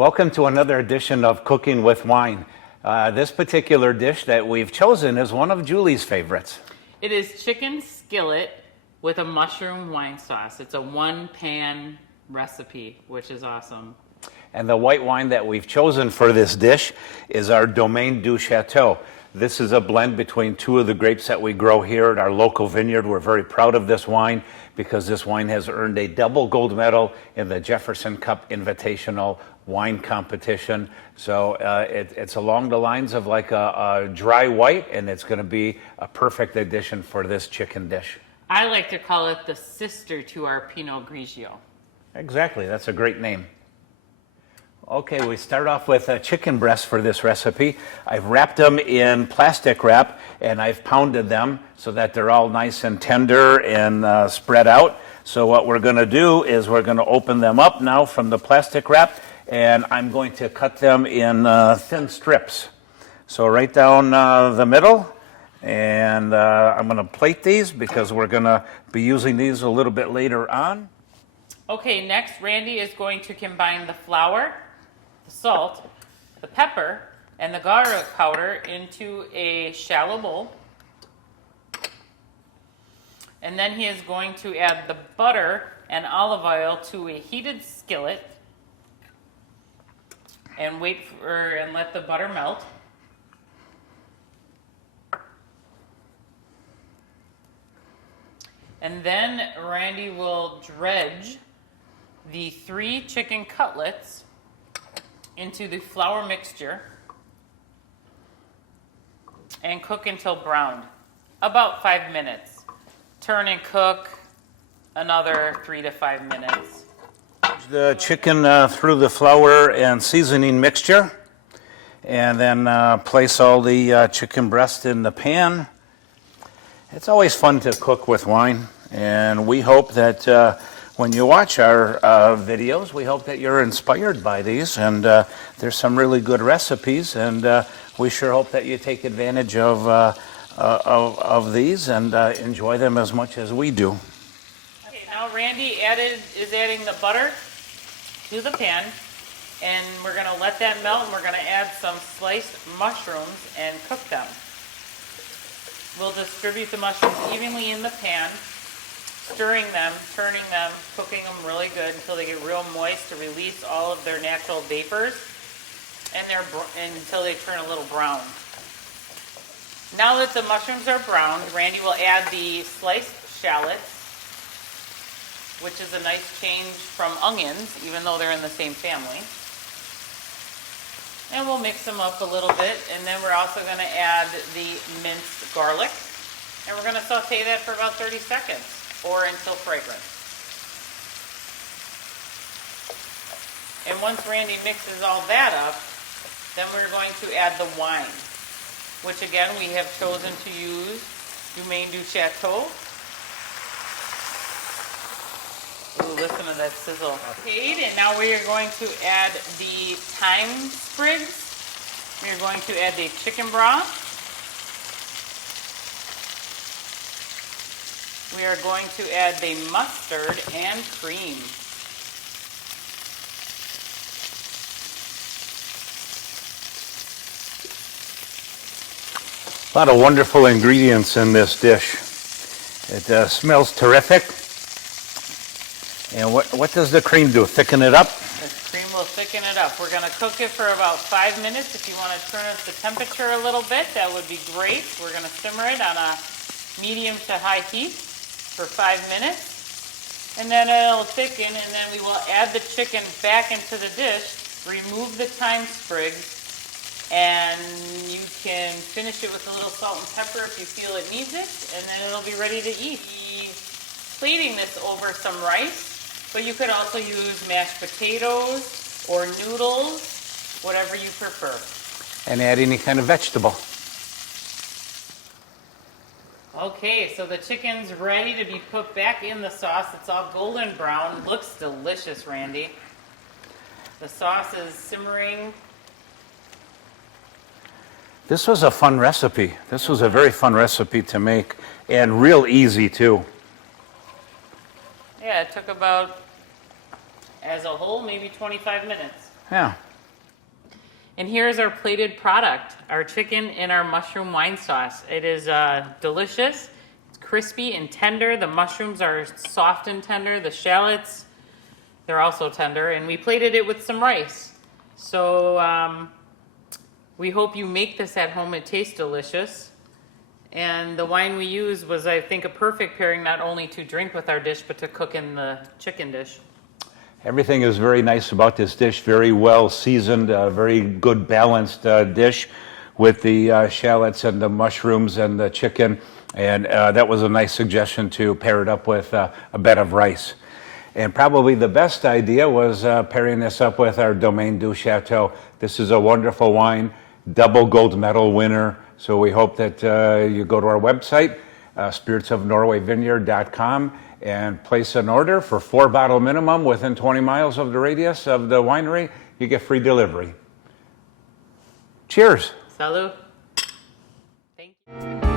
Welcome to another edition of Cooking with Wine. This particular dish that we've chosen is one of Julie's favorites. It is chicken skillet with a mushroom wine sauce. It's a one-pan recipe, which is awesome. And the white wine that we've chosen for this dish is our Domaine du Chateau. This is a blend between two of the grapes that we grow here at our local vineyard. We're very proud of this wine because this wine has earned a double gold medal in the Jefferson Cup Invitational Wine Competition. So it's along the lines of like a dry white, and it's going to be a perfect addition for this chicken dish. I like to call it the sister to our Pinot Grigio. Exactly, that's a great name. Okay, we start off with a chicken breast for this recipe. I've wrapped them in plastic wrap and I've pounded them so that they're all nice and tender and spread out. So what we're going to do is we're going to open them up now from the plastic wrap, and I'm going to cut them in thin strips. So right down the middle, and I'm going to plate these because we're going to be using these a little bit later on. Okay, next Randy is going to combine the flour, the salt, the pepper, and the garlic powder into a shallow bowl. And then he is going to add the butter and olive oil to a heated skillet and let the butter melt. And then Randy will dredge the 3 chicken cutlets into the flour mixture and cook until browned, about 5 minutes. Turn and cook another 3 to 5 minutes. The chicken through the flour and seasoning mixture, and then place all the chicken breast in the pan. It's always fun to cook with wine, and we hope that when you watch our videos, we hope that you're inspired by these, and there's some really good recipes, and we sure hope that you take advantage of these and enjoy them as much as we do. Okay, now Randy is adding the butter to the pan, and we're going to let that melt, and we're going to add some sliced mushrooms and cook them. We'll distribute the mushrooms evenly in the pan, stirring them, turning them, cooking them really good until they get real moist to release all of their natural vapors, and until they turn a little brown. Now that the mushrooms are browned, Randy will add the sliced shallots, which is a nice change from onions, even though they're in the same family. And we'll mix them up a little bit, and then we're also going to add the minced garlic, and we're going to saute that for about 30 seconds or until fragrant. And once Randy mixes all that up, then we're going to add the wine, which again we have chosen to use Domaine du Chateau. Ooh, listen to that sizzle. Okay, and now we are going to add the thyme sprigs. We are going to add the chicken broth. We are going to add the mustard and cream. A lot of wonderful ingredients in this dish. It smells terrific. And what does the cream do? Thicken it up? The cream will thicken it up. We're going to cook it for about 5 minutes. If you want to turn up the temperature a little bit, that would be great. We're going to simmer it on a medium to high heat for 5 minutes. And then it'll thicken, and then we will add the chicken back into the dish, remove the thyme sprigs, and you can finish it with a little salt and pepper if you feel it needs it, and then it'll be ready to eat. Plating this over some rice, but you could also use mashed potatoes or noodles, whatever you prefer. And add any kind of vegetable. Okay, so the chicken's ready to be put back in the sauce. It's all golden brown. Looks delicious, Randy. The sauce is simmering. This was a fun recipe. This was a very fun recipe to make, and real easy too. Yeah, it took about, as a whole, maybe 25 minutes. Yeah. And here's our plated product, our chicken and our mushroom wine sauce. It is delicious. It's crispy and tender. The mushrooms are soft and tender. The shallots, they're also tender. And we plated it with some rice. So we hope you make this at home. It tastes delicious. And the wine we used was, I think, a perfect pairing, not only to drink with our dish, but to cook in the chicken dish. Everything is very nice about this dish, very well seasoned, very good balanced dish with the shallots and the mushrooms and the chicken. And that was a nice suggestion to pair it up with a bed of rice. And probably the best idea was pairing this up with our Domaine du Chateau. This is a wonderful wine, double gold medal winner. So we hope that you go to our website, spiritsofnorwayvineyard.com, and place an order for 4-bottle minimum within 20 miles of the radius of the winery. You get free delivery. Cheers. Salud. Thank you.